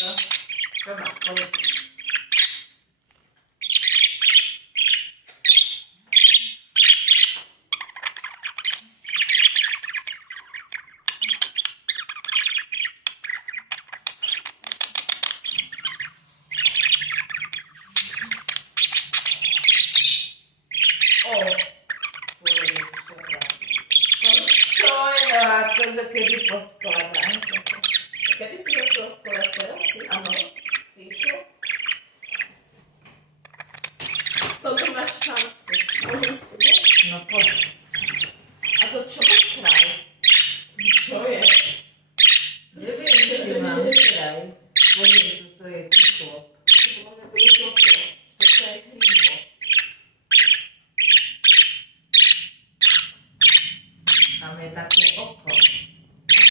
Čo máš? Kolik? Čo je? Akože kedy poskladám? Kedy si začala skladať?